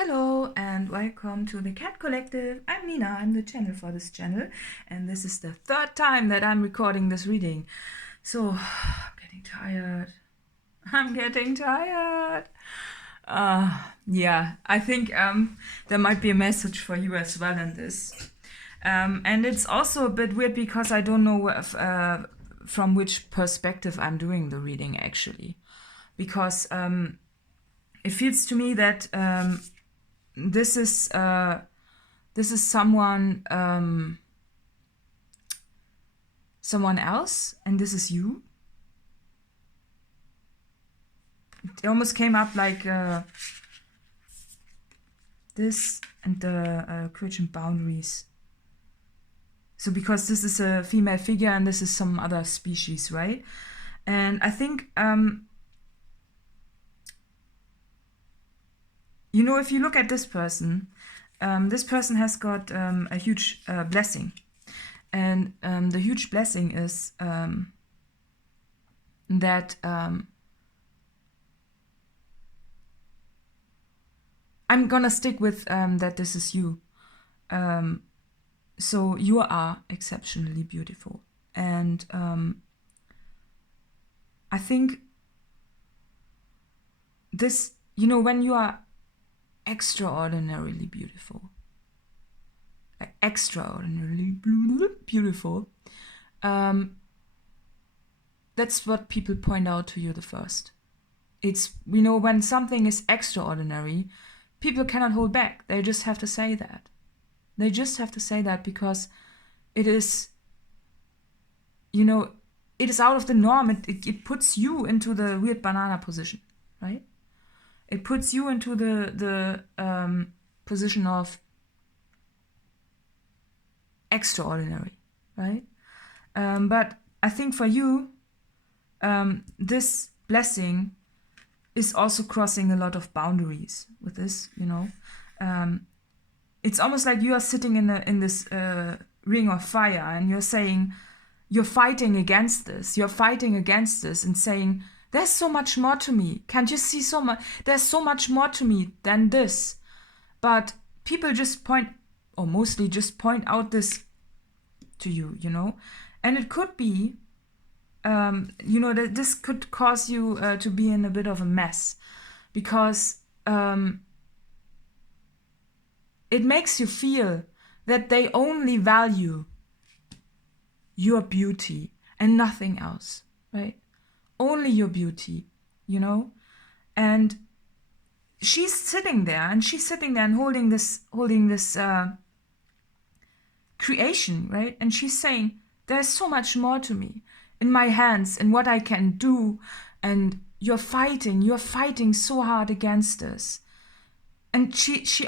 Hello and welcome to the Cat Collective. I'm Nina, I'm the channel for this channel, and this is the third time that I'm recording this reading. So, I'm getting tired. Yeah, I think there might be a message for you as well in this. And it's also a bit weird because I don't know from which perspective I'm doing the reading actually. Because it feels to me that this is someone else, and this is you. It almost came up like this and the courage and boundaries. So because this is a female figure and this is some other species, right? And I think you know, if you look at this person has got a huge blessing. And the huge blessing is that I'm gonna stick with that this is you. So you are exceptionally beautiful. And I think this, you know, when you are extraordinarily beautiful, like extraordinarily beautiful, that's what people point out to you the first. It's, you know, when something is extraordinary, people cannot hold back. They just have to say that. They just have to say that because it is, you know, it is out of the norm. It puts you into the weird banana position, right? It puts you into the position of extraordinary, right? But I think for you, this blessing is also crossing a lot of boundaries with this, you know. It's almost like you are sitting in this ring of fire and you're saying, you're fighting against this. You're fighting against this and saying, there's so much more to me. Can't you see so much? There's so much more to me than this. But people just point, or mostly just point out this to you, you know. And it could be, you know, that this could cause you to be in a bit of a mess. Because it makes you feel that they only value your beauty and nothing else, right? Only your beauty, you know? And she's sitting there and holding this creation, right? And she's saying, there's so much more to me in my hands and what I can do. And you're fighting so hard against this. And she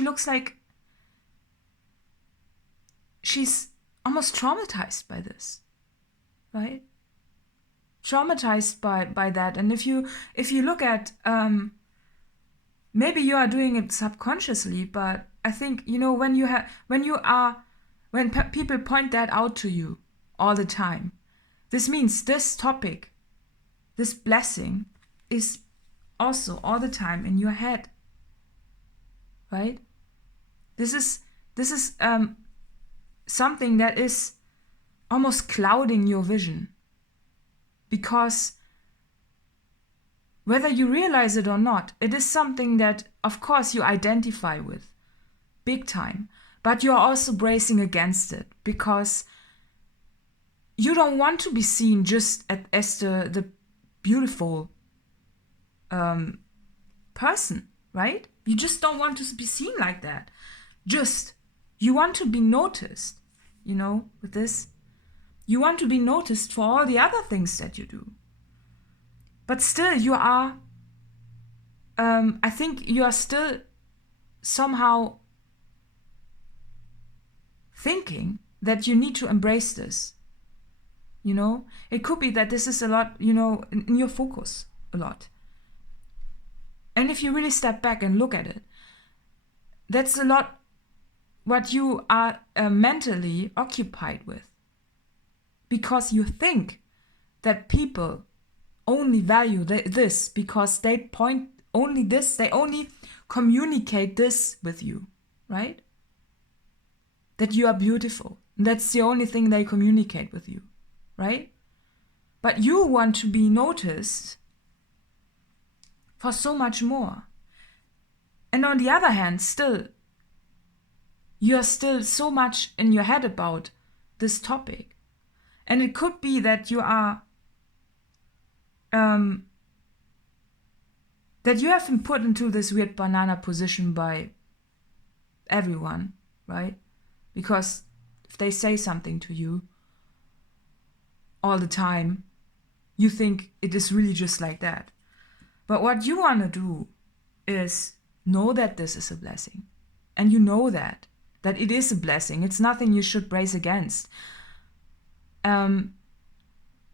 looks like she's almost traumatized by this, right? Traumatized by that. And if you look at, maybe you are doing it subconsciously, but I think, you know, when people point that out to you all the time, this means this topic, this blessing, is also all the time in your head, right? This is something that is almost clouding your vision, because whether you realize it or not, it is something that, of course, you identify with big time, but you're also bracing against it because you don't want to be seen just as the beautiful person, right? You just don't want to be seen like that. You want to be noticed, you know, with this. You want to be noticed for all the other things that you do. But still, you are, I think you are still somehow thinking that you need to embrace this. You know, it could be that this is a lot, you know, in your focus a lot. And if you really step back and look at it, that's a lot what you are mentally occupied with. Because you think that people only value this because they point only this, they only communicate this with you, right? That you are beautiful. That's the only thing they communicate with you, right? But you want to be noticed for so much more. And on the other hand, still, you're still so much in your head about this topic. And it could be that you are, that you have been put into this weird banana position by everyone, right? Because if they say something to you all the time, you think it is really just like that. But what you want to do is know that this is a blessing. And you know that it is a blessing. It's nothing you should brace against.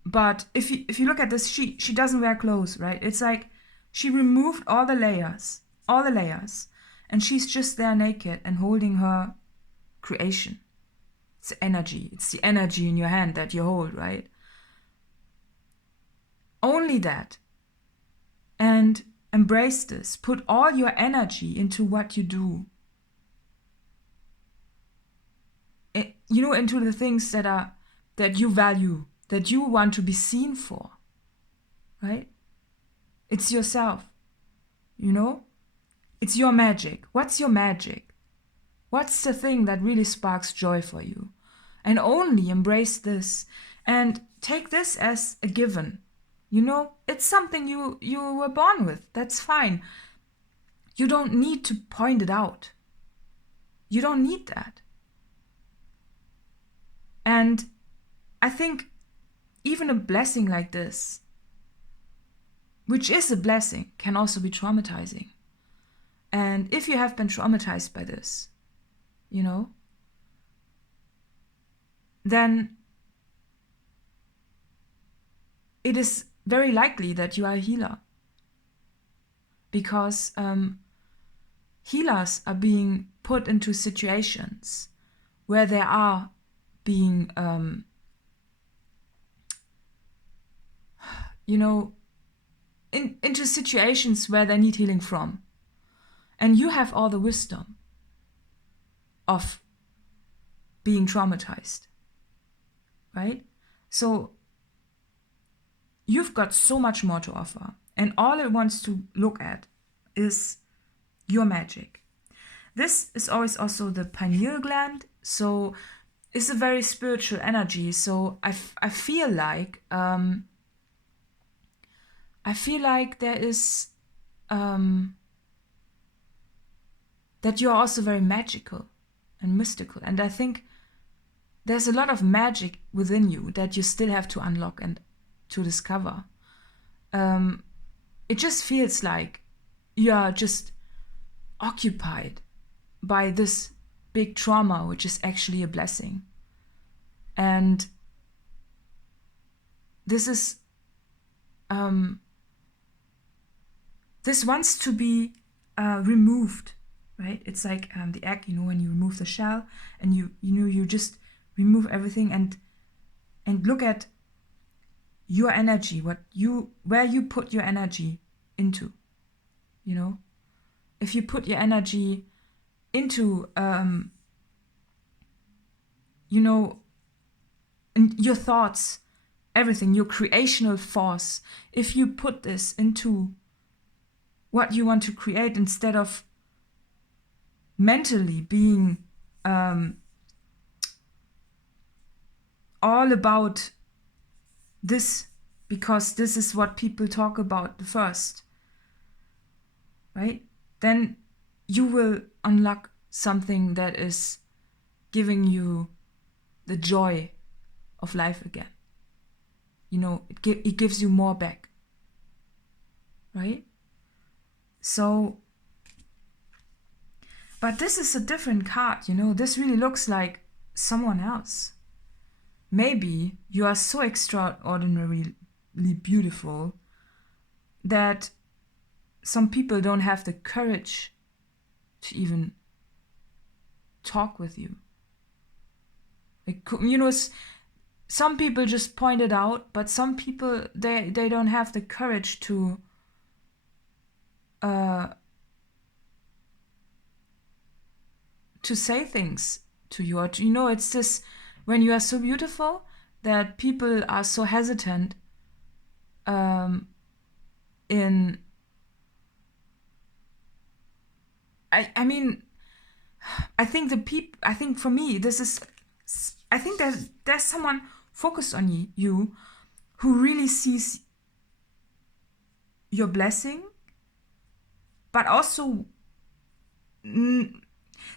But if you look at this, she doesn't wear clothes, right? It's like she removed all the layers, and she's just there naked and holding her creation. It's energy. It's the energy in your hand that you hold, right? Only that. And embrace this. Put all your energy into what you do. Into the things that you value, that you want to be seen for, right? It's yourself, It's your magic. What's your magic? What's the thing that really sparks joy for you? And only embrace this and take this as a given. It's something you were born with. That's fine. You don't need to point it out. You don't need that. And I think even a blessing like this, which is a blessing, can also be traumatizing. And if you have been traumatized by this, then it is very likely that you are a healer. Because healers are being put into situations where they are being, into situations where they need healing from. And you have all the wisdom of being traumatized, right? So you've got so much more to offer. And all it wants to look at is your magic. This is always also the pineal gland. So it's a very spiritual energy. So I feel like there is that you're also very magical and mystical. And I think there's a lot of magic within you that you still have to unlock and to discover. It just feels like you are just occupied by this big trauma, which is actually a blessing. And this is this wants to be removed, right? It's like the egg, when you remove the shell and you just remove everything and look at your energy, where you put your energy into, If you put your energy into, and your thoughts, everything, your creational force, if you put this into what you want to create instead of mentally being all about this, because this is what people talk about first, right? Then you will unlock something that is giving you the joy of life again. It gives you more back, right? So, but this is a different card, This really looks like someone else. Maybe you are so extraordinarily beautiful that some people don't have the courage to even talk with you. Some people just point it out, but some people, they don't have the courage to to say things to you. Or to, you know, it's this, when you are so beautiful that people are so hesitant in... I mean, I think for me, this is... I think that there's someone focused on you who really sees your blessing, but also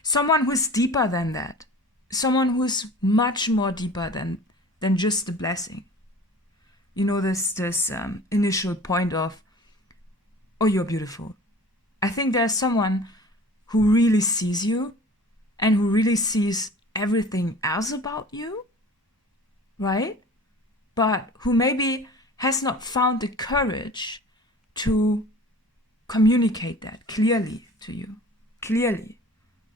someone who's deeper than that. Someone who's much more deeper than just the blessing. You know, this initial point of, oh, you're beautiful. I think there's someone who really sees you and who really sees everything else about you, right? But who maybe has not found the courage to communicate that clearly to you. Clearly,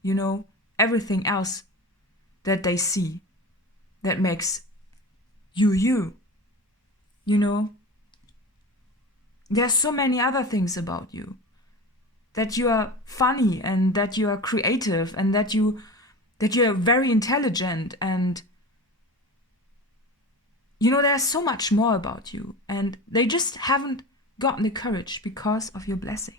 you know, everything else that they see that makes you you. You know, there's so many other things about you. That you are funny and that you are creative and that you are very intelligent, and you know, there's so much more about you, and they just haven't gotten the courage because of your blessing.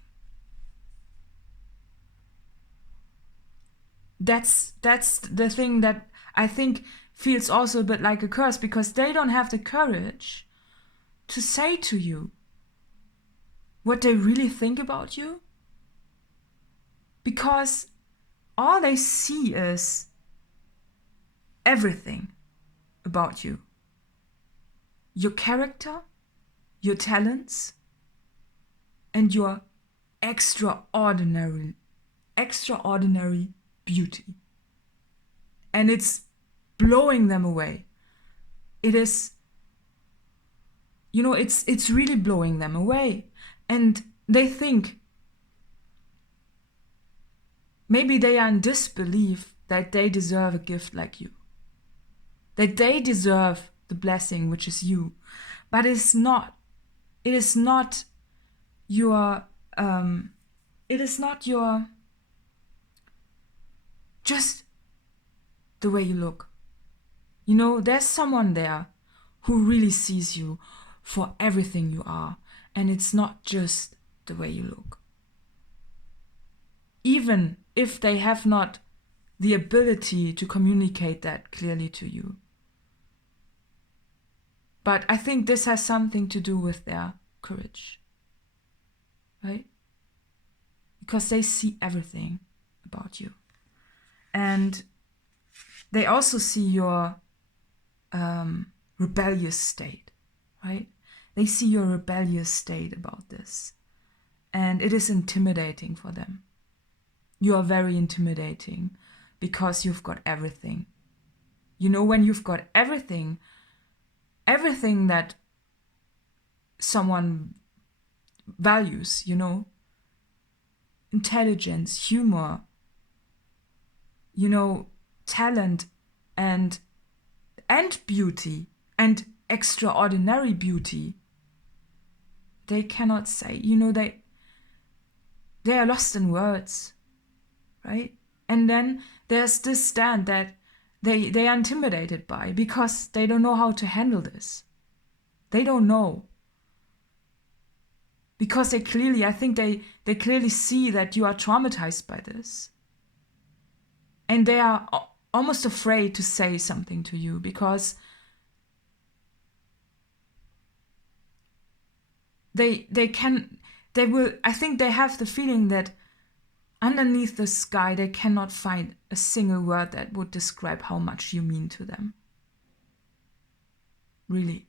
That's the thing that I think feels also a bit like a curse, because they don't have the courage to say to you what they really think about you, because all they see is everything about you. Your character, your talents, and your extraordinary beauty. And it's blowing them away. It is, you know, it's really blowing them away. And they think, maybe they are in disbelief that they deserve a gift like you. That they deserve the blessing which is you. But it's not. It is not your just the way you look. You know, there's someone there who really sees you for everything you are. And it's not just the way you look. Even if they have not the ability to communicate that clearly to you. But I think this has something to do with their courage, right? Because they see everything about you. And they also see your rebellious state, right? They see your rebellious state about this. And it is intimidating for them. You are very intimidating because you've got everything. You know, when you've got everything that someone values, you know, intelligence, humor, you know, talent and beauty and extraordinary beauty, they cannot say, you know, they are lost in words, right? And then there's this stand that they are intimidated by because they don't know how to handle this. They don't know. Because I think they clearly see that you are traumatized by this. And they are almost afraid to say something to you because I think they have the feeling that underneath the sky, they cannot find a single word that would describe how much you mean to them. Really.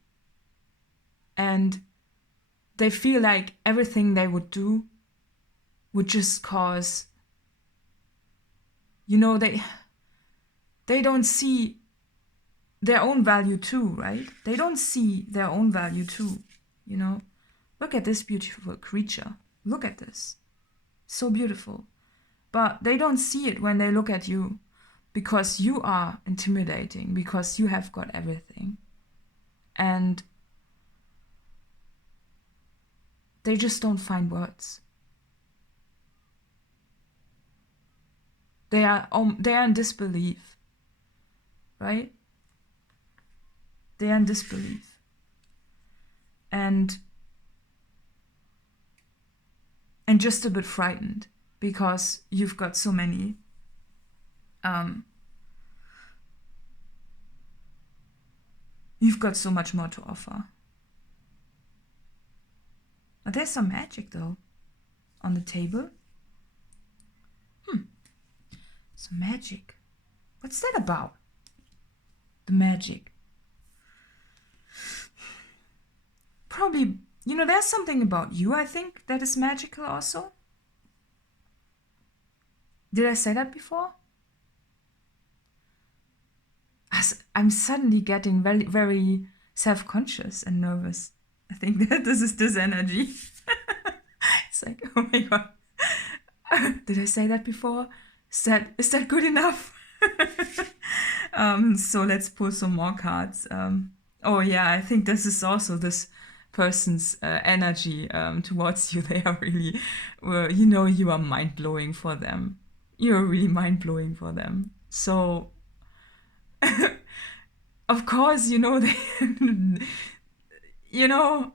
And they feel like everything they would do would just cause, you know, they don't see their own value too, right? They don't see their own value too, you know? Look at this beautiful creature. Look at this. So beautiful. But they don't see it when they look at you because you are intimidating, because you have got everything. And they just don't find words. They are in disbelief, right? They are in disbelief. And just a bit frightened because you've got so many you've got so much more to offer. But there's some magic though on the table. Some magic. What's that about? The magic. Probably, there's something about you, I think, that is magical also. Did I say that before? I'm suddenly getting very, very self-conscious and nervous. I think that this is this energy. It's like, oh my god. Did I say that before? Is that good enough? So let's pull some more cards. Oh yeah, I think this is also this person's energy towards you. They are really, you are mind-blowing for them. You're really mind-blowing for them. So, of course, they,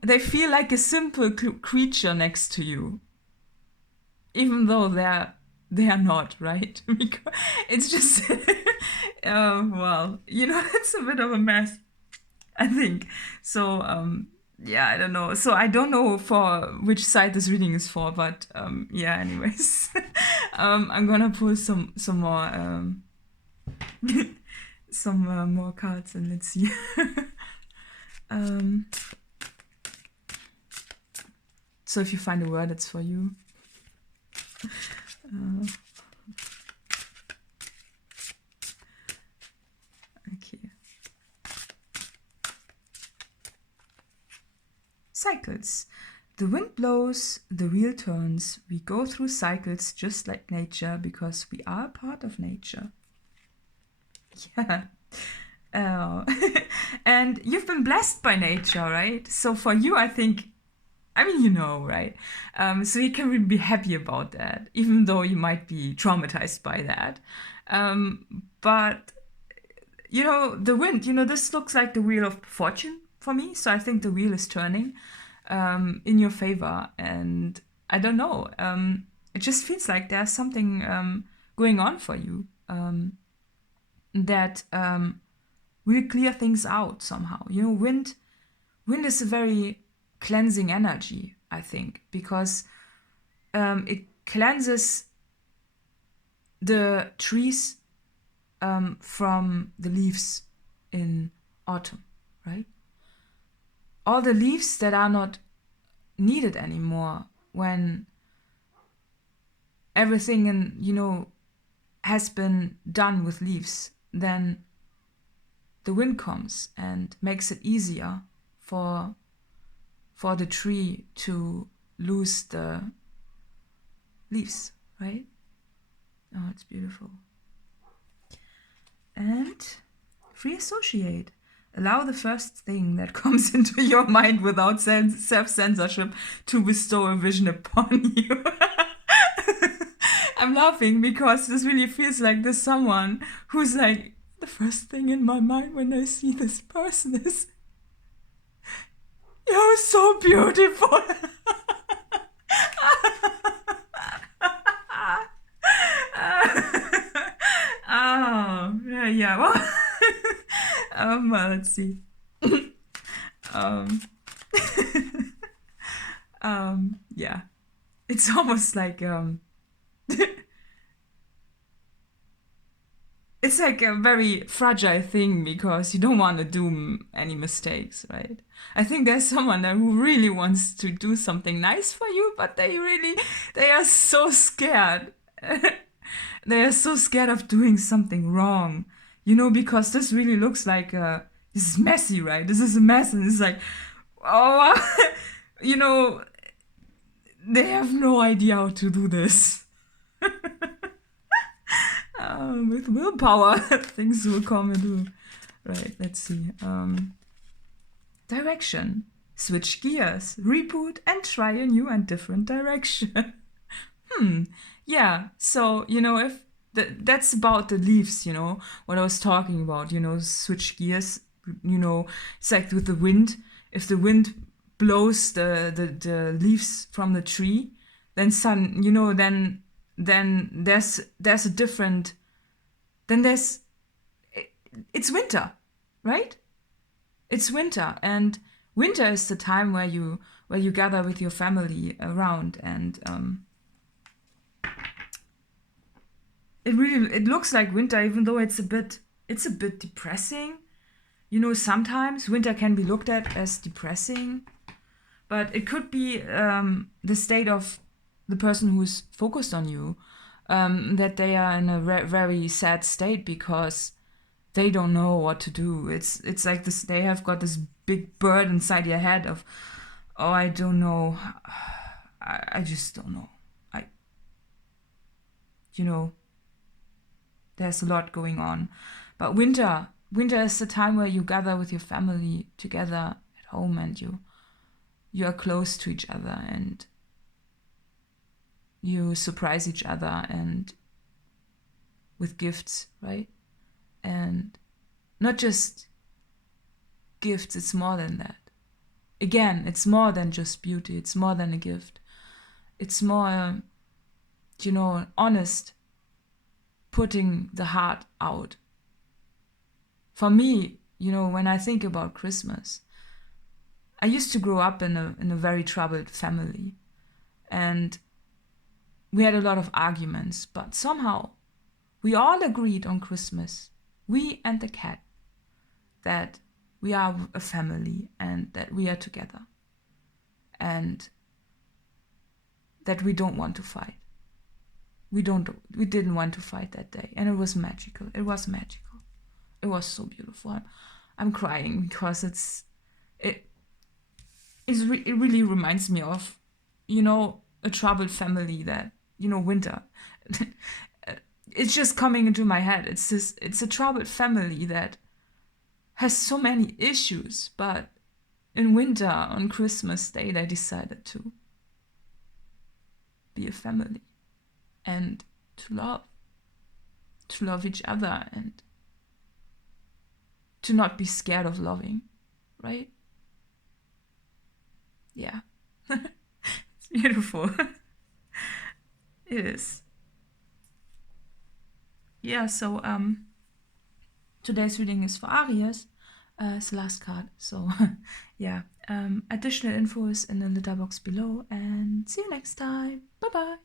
they feel like a simple creature next to you. Even though they are not, right? Because it's just, well, it's a bit of a mess, I think. So, yeah, I don't know. So I don't know for which side this reading is for, but yeah, anyways. I'm gonna pull some more some more cards and let's see. So if you find a word, it's for you. Okay. Cycles. The wind blows, the wheel turns. We go through cycles just like nature because we are a part of nature. Yeah. And you've been blessed by nature, right? So for you, I think, right? So you can really be happy about that, even though you might be traumatized by that. But, the wind, this looks like the wheel of fortune for me. So I think the wheel is turning in your favor. And I don't know. It just feels like there's something going on for you that will clear things out somehow. Wind is a very cleansing energy, I think, because it cleanses the trees from the leaves in autumn, right? All the leaves that are not needed anymore when everything has been done with leaves, then the wind comes and makes it easier for the tree to lose the leaves, right? Oh, it's beautiful. And free associate. Allow the first thing that comes into your mind without self-censorship to bestow a vision upon you. I'm laughing because this really feels like there's someone who's like, the first thing in my mind when I see this person is, you're so beautiful. Oh, yeah, well, let's see. Yeah, it's almost like, it's like a very fragile thing because you don't want to do any mistakes, right? I think there's someone there who really wants to do something nice for you, but they are so scared. They are so scared of doing something wrong, because this really looks like this is messy, right? This is a mess, and it's like, oh, they have no idea how to do this. With willpower, things will come and do. Right, let's see. Direction. Switch gears, reboot, and try a new and different direction. Yeah, so, if that's about the leaves, you know, what I was talking about, you know, switch gears, you know, it's like with the wind. If the wind blows the leaves from the tree, then you know, then there's a different, then it's winter, right? It's winter, and winter is the time where you gather with your family around, and it looks like winter, even though it's a bit depressing. You know, sometimes winter can be looked at as depressing, but it could be the state of the person who's focused on you, that they are in a very sad state because they don't know what to do. It's like this, they have got this big bird inside your head of, oh, I don't know, I just don't know. You know, there's a lot going on. But winter is the time where you gather with your family together at home, and you are close to each other, and you surprise each other and with gifts, right? And not just gifts, it's more than that. Again, it's more than just beauty, it's more than a gift. It's more, you know, honest, putting the heart out. For me, you know, when I think about Christmas, I used to grow up in a very troubled family, and we had a lot of arguments, but somehow we all agreed on Christmas, we and the cat, that we are a family and that we are together, and that we don't want to fight. We didn't want to fight that day, and it was magical. It was magical. It was so beautiful. I'm crying because it really reminds me of, you know, a troubled family that, you know, winter. It's just coming into my head. It's a troubled family that has so many issues, but in winter, on Christmas Day, they decided to be a family and to love each other, and to not be scared of loving, right? Yeah. It's beautiful. It is. Yeah, so today's reading is for Aries. It's the last card. So yeah. Additional info is in the letter box below, and see you next time. Bye bye.